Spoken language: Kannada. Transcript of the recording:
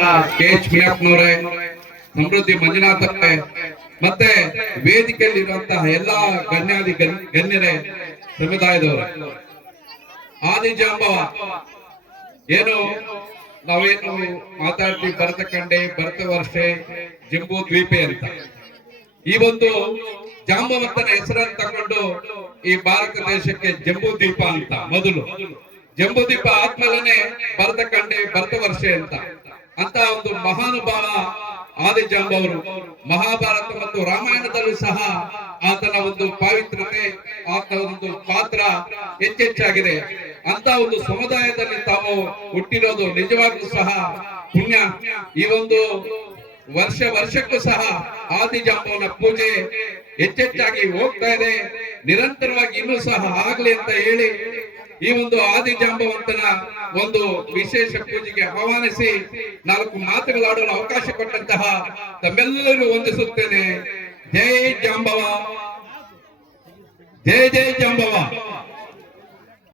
KH ಮೀನಪ್ಪನವರೇ, ಸಮೃದ್ಧಿ ಮಂಜುನಾಥ್ ಅವರೇ, ಮತ್ತೆ ವೇದಿಕೆಯಲ್ಲಿರುವಂತಹ ಎಲ್ಲಾ ಗಣ್ಯರೇ, ಸಮುದಾಯದವರು, ಆದಿಜಾಂಬವ ಏನು ನಾವೇನು ಮಾತಾಡ್ತೀವಿ, ಭರತ ಖಂಡೆ, ಭರತ ವರ್ಷೆ, ಜಂಬೂ ದ್ವೀಪೆ ಅಂತ. ಈ ಒಂದು ಜಾಂಬವಂತನ ಹೆಸರನ್ನು ತಗೊಂಡು ಈ ಭಾರತ ದೇಶಕ್ಕೆ ಜಂಬೂ ದ್ವೀಪ ಅಂತ ಮೊದಲು. ಜಂಬೂ ದ್ವೀಪ ಆದ್ಮೇಲೆ ಭರತ ಖಂಡೆ, ಭರತ ವರ್ಷೆ ಅಂತ ಒಂದು ಮಹಾನುಭಾವ ಆದಿಜಾಂಬವರು. ಮಹಾಭಾರತ ಮತ್ತು ರಾಮಾಯಣದಲ್ಲೂ ಸಹ ಆತನ ಒಂದು ಪಾವಿತ್ರತೆ, ಆತನ ಒಂದು ಪಾತ್ರ ಹೆಚ್ಚೆಚ್ಚಾಗಿದೆ. ಅಂತ ಒಂದು ಸಮುದಾಯದಲ್ಲಿ ತಾವು ಹುಟ್ಟಿರೋದು ನಿಜವಾಗ್ಲೂ ಸಹ ಪುಣ್ಯ. ಈ ಒಂದು ವರ್ಷಕ್ಕೂ ಸಹ ಆದಿಜಾಂಬವನ ಪೂಜೆ ಹೆಚ್ಚೆಚ್ಚಾಗಿ ಹೋಗ್ತಾ ಇದೆ. ನಿರಂತರವಾಗಿ ಇನ್ನೂ ಸಹ ಆಗ್ಲಿ ಅಂತ ಹೇಳಿ ಈ ಒಂದು ಆದಿಜಾಂಬವಂತನ ಒಂದು ವಿಶೇಷ ಪೂಜೆಗೆ ಆಹ್ವಾನಿಸಿ 4 ಮಾತುಗಳಾಡಲು ಅವಕಾಶ ಕೊಟ್ಟಂತಹ ತಮ್ಮೆಲ್ಲರಿಗೂ ವಂದಿಸುತ್ತೇನೆ. ಜೈ ಜಾಂಬವ, ಜೈ ಜೈ ಜಾಂಬವ.